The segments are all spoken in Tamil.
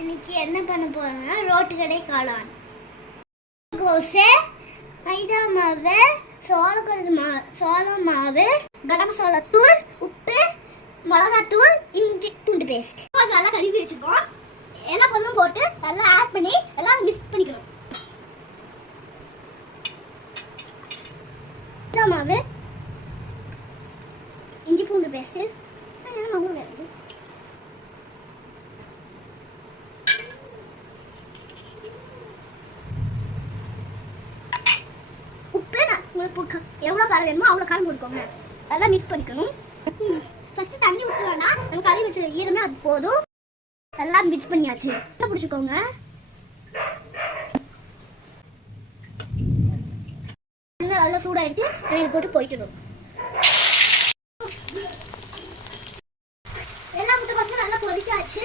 இன்னைக்கு என்ன பண்ண போறோம்னா ரோட்டு கடை காளான் கோசை மைதா மாவு சோள மாவு கரம் மசாலா தூள் உப்பு மிளகாத்தூள் இஞ்சி பூண்டு பேஸ்ட் நல்லா கழுவி வச்சுக்கோம். எல்லா பொருளும் போட்டு நல்லா ஆட் பண்ணி எல்லாம் மிக்ஸ் பண்ணிக்கணும். மாவு இஞ்சி பூண்டு பேஸ்ட் உங்களுக்கு எவ்வளோ காரம் வேணுமோ அவ்வளோ காரம் போட்டுக்கோங்க. அதெல்லாம் மிக்ஸ் பண்ணிக்கணும். ஃபஸ்ட்டு தண்ணி ஊற்றுவேன்னா நம்ம கறி வச்ச ஈரமே அது போதும். எல்லாம் மிக்ஸ் பண்ணியாச்சு. பிடிச்சிக்கோங்க. நல்லா சூடாயிடுச்சு. தண்ணியில் போட்டு போய்க்கணும். எல்லாம் முட்டை கொஞ்சம் நல்லா பொரிச்சாச்சு.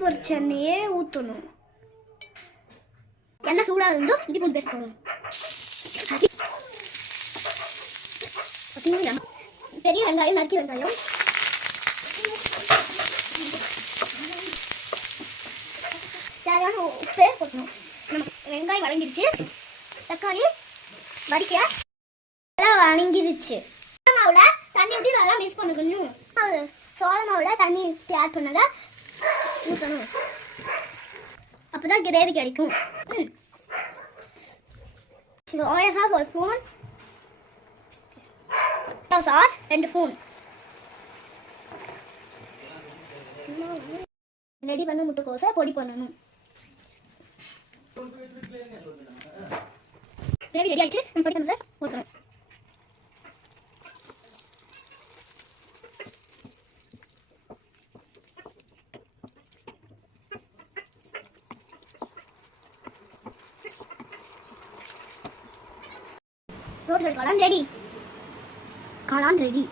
பொரிச்ச எண்ணெயே ஊற்றணும். எண்ணெய் சூடாக இருந்தும் இஞ்சி பூண்டு பேஸ்ட் போடணும். பெரிய வெங்காயம் நறுக்கி வெங்காயம் தேவையான உப்பு போட்டணும். வெங்காயம் வதங்கிருச்சு. தக்காளி வடிக்க எல்லாம் வதங்கிருச்சு. மாவுல தண்ணி ஊற்றி நல்லா மிக்ஸ் பண்ணிக்கணும். சோள மாவுல தண்ணி ஊற்றி ஆட் பண்ணதை ஊற்றணும். அப்போதான் கிரேவி கிடைக்கும். சோயா சாஸ் ஒரு ஸ்பூன், சாஸ் 2 ஸ்பூன். ரெடி பண்ண முட்டைக்கோசை பொடி பண்ணணும். கிரேவி ரெடி ஆயிடுச்சு. பொடி பண்ணதை ஊற்றணும். காளான் ரெடி. காளான் ரெடி.